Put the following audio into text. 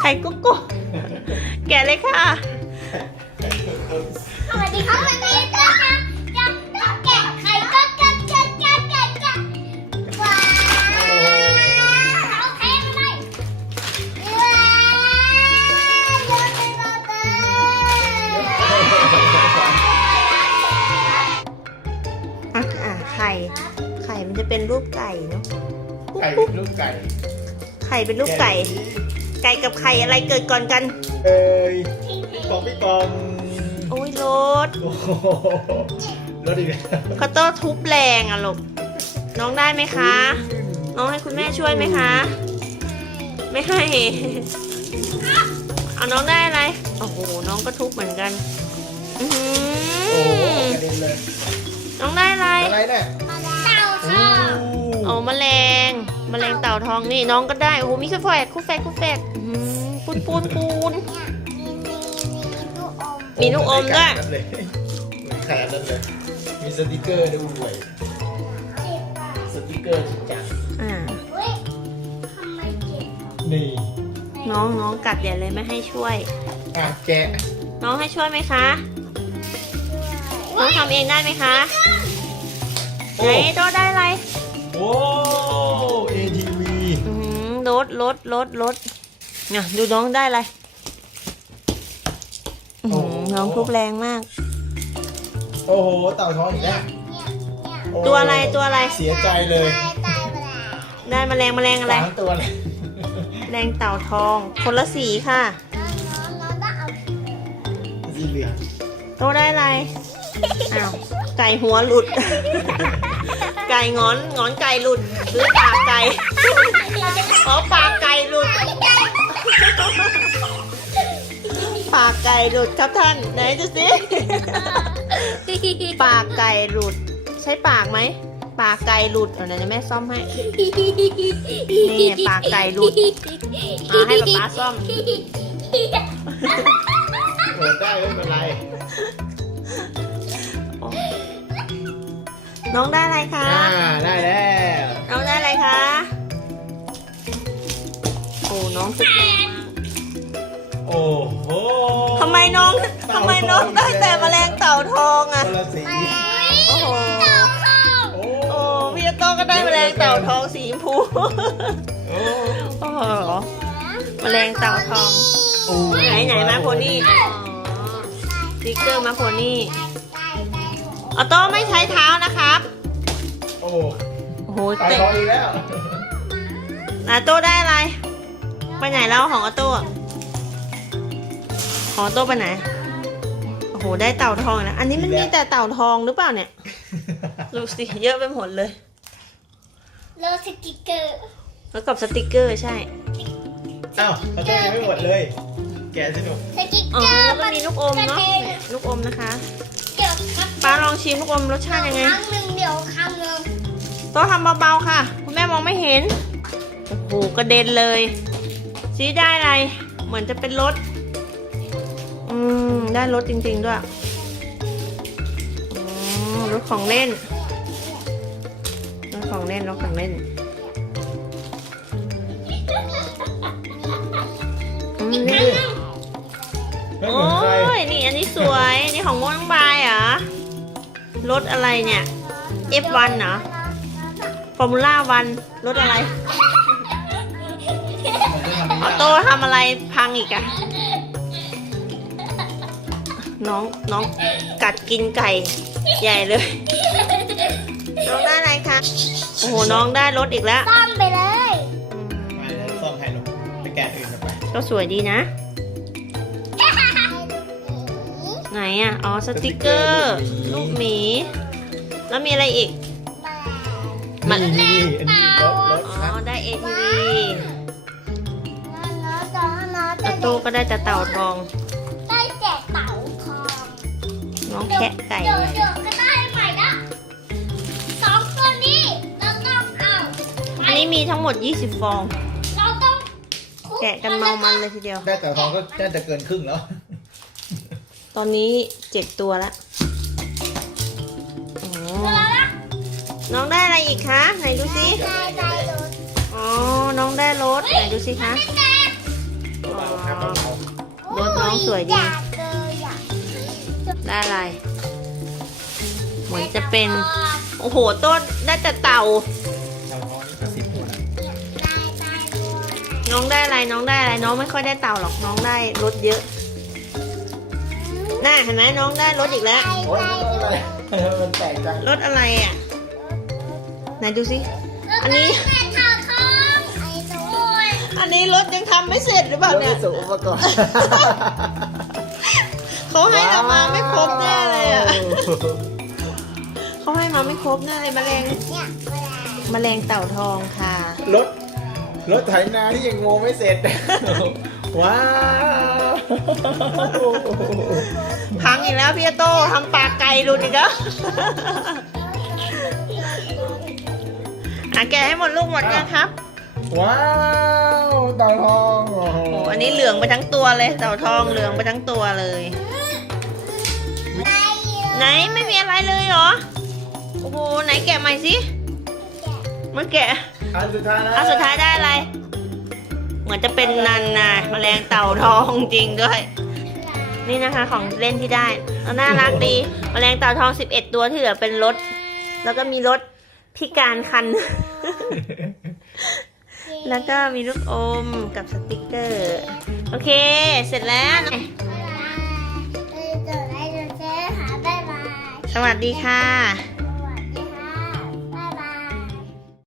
ไข่กุ๊กกุ๊กแกะเลยค่ะสวัสดีครับวันนี้จะแกะไข่ก็ว้าวเอาแทงเลยว้าวเยอะไปหมดเลยไข่มันจะเป็นรูปไก่เนาะ ไก่เป็นลูกไก่ ไข่เป็นรูปไก่ ไก่กับไข่อะไรเกิดก่อนกัน เอ้ยพี่ปอม โอ้ยรถ โอ้โหรถอีกแล้ว เขาโต้ทุบแรงอ่ะลูกน้องได้ไหมคะ น้องให้คุณแม่ช่วยไหมคะ ไม่ให้ เอาน้องได้อะไร โอ้โห น้องก็ทุบเหมือนกัน อื้อหื โอ้โห อก ระเด็นเลย น้องได้อะไร อะไรเนี่ย เต่าทอง โอ้แมลงเต่าทองนี่น้องก็ได้ โอ้โหมีคู่แฝดอื้อหือปูน มีลูกอมด้วย เหมือนไข่อันนั้นเลย มีสติกเกอร์ด้วยสติกเกอร์จัง อ่า เฮ้ยทำไมเจ็บ นี่ น้องกัดใหญ่เลยไม่ให้ช่วย อ่ะแกะ น้องให้ช่วยไหมคะ น้องทำเองได้ไหมคะไหนโตได้อะไร โอ้ ATV อืมรถเนี่ยดูน้องได้อะไรอื้อหือน้องทุบแรงมาก โอ้โหเต่าทองอีกแล้วโ ตัวอะไร เสียใจเลย ตายไปแล้ว ได้แมลงอะไร 3 ตัวเลย แมลงเต่าทอง คนละสีค่ะ น้องต้องเอา สีเหลือง โตได้อะไร อ้าว ไก่หัวหลุด ไก่งอนไก่หลุด หรือปากไก่ อ๋อปากไก่หลุด ปากไก่หลุดครับท่าน ไหนดูสิ ปากไก่หลุด ใช้ปากไหม ปากไก่หลุดเดี๋ยวแม่ซ่อมให้ นี่ปากไก่หลุดให้ป๊าซ่อม เปิดได้ไม่เป็นไร น้องได้อะไรคะ ได้แล้ว น้องได้อะไรคะ โอ้น้องสุดแรงมาก โอ้โห ทำไมน้องได้แต่แมลงเต่าทองอ่ะ คนละสี โอ้โห โอ้ โอ้พี่โต้ก็ได้แมลงเต่าทองสีชมพู โอ้ โอ้โหแมลงเต่าทอง โอ้ ไหนมาโพนี่อ๋อสติ๊กเกอร์มาโพนี่ออโต้ไม่ใช้เท้านะครับ โอ้ โอ้โห ตาย เตะ ท้องอีกแล้ว ออโต้ได้อะไร ไปไหนแล้วของออโต้อะของออโต้ไปไหน โอ้โหได้เต่าทองนะ อันนี้มันมีแต่เต่าทองหรือเปล่าเนี่ย ดูสิเยอะไปหมดเลย โลสติกเกอร์ แล้วกับสติกเกอร์ใช่ อ้าวเขาต้องยังไม่หมดเลย แกะสนุก สติก อ๋อ เกอร์ แล้วก็มีลูกอมเนาะเนี่ยลูกอมนะคะ เดี๋ยวครับ ป้าลองชิมลูกอมรสชาติยังไง ครั้งหนึ่งเดี๋ยวครั้งหนึ่ง โต๊ะทำเบาๆค่ะ คุณแม่มองไม่เห็น โอ้โหกระเด็นเลยซีได้อะไร เหมือนจะเป็นรถ ได้รถจริงๆด้วยรถของเล่น รถของเล่นนี่ ไม่ โอ้ เหมือนใคร ย นี่อันนี้สวย นี่ของโมน้องบายเหรอ รถอะไรเนี่ย F1 เหรอ ฟอร์มูล่าวัน รถอะไร ออโต้ทำอะไรพังอีกอะน้องกัดกินไก่ ใหญ่เลย น้องได้อะไรคะ โอ้โห น้องได้รถอีกแล้ว ซ่อมไปเลย ไม่ได้ซ่อมให้หนูไปแกะอื่นกันไป ก็สวยดีนะ ไหนอะอ๋อ สติกเกอร์ ลูกหมี แล้วมีอะไรอีก มัน นี่อันนี้รถ อ๋ นะ อ ได้ ATV น้ ออโต้ก็ได้แต่เต่าทอง ได้แจกเต่าทอง น้องแคะไก่ เดี๋ยวก็ได้ใหม่นะสองตัวนี้เราต้องเอา อันนี้มีทั้งหมด 20 ฟอง เราต้อง แกะกันเมามันเลยทีเดียว ได้แต่ทองก็น่าจะเกินครึ่งแล้ว ตอนนี้7 ตัวแล้วอ๋อ แล้วนะ น้องได้อะไรอีกคะ ไหนดูสิ ได้รถ อ๋อ น้องได้รถ ไหนดูสิคะ ไม่แจก อ๋อ รถน้องสวยดี อยากเลยอยาก ได้อะไร เหมือนจะเป็น โอ้โห ต้นได้แต่เต่า เราท้องนี่กระซิบหัวนะ ได้ด้วย น้องได้อะไร น้องได้อะไร น้องไม่ค่อยได้เต่าหรอก น้องได้รถเยอะ น่าเห็นไหมน้องได้รถอีกแล้ว โอ้ยมันอะไรมันแปลกจัง รถอะไรอ่ะ ไหนดูสิ อันนี้ แม่ทาคอมไอ้ตัว อันนี้รถยังทำไม่เสร็จหรือเปล่า แล้ว เนี่ ไม่ ย สูงอุปกรณ์ เขาให้เรามาไม่ครบแน่เลยอ่ะ เขาให้มาไม่ครบแน่เลยแมลง เนี่ยเวลา แมลงเต่าทองค่ะ รถไถนาที่ยังโงไม่เสร็จ ว้าว พังอีกแล้วพี่โตทำปากไก่หลุดอีกแล้ว แกะให้หมดลูกหมดยังครับ ว้าวเต่าทองโอ้โห โอ้อันนี้เหลืองไปทั้งตัวเลยเต่าทองเหลืองไปทั้งตัวเลย ไหนไม่มีอะไรเลยเหรอ โอ้โหไหนแกะใหม่สิมาแกะ อันสุดท้ายนะ อันสุดท้ายได้อะไร เหมือนจะเป็นนันนะแมลงเต่าทองจริงด้วย นี่นะคะของเล่นที่ได้แล้วน่ารักดี แมลงเต่าทอง11 ตัวที่เหลือเป็นรถ แล้วก็มีรถพิการคัน แล้วก็มีลูกอมกับสติกเกอร์ โอเค เสร็จแล้ว เจอได้เจอหาบ๊ายบาย สวัสดีค่ะ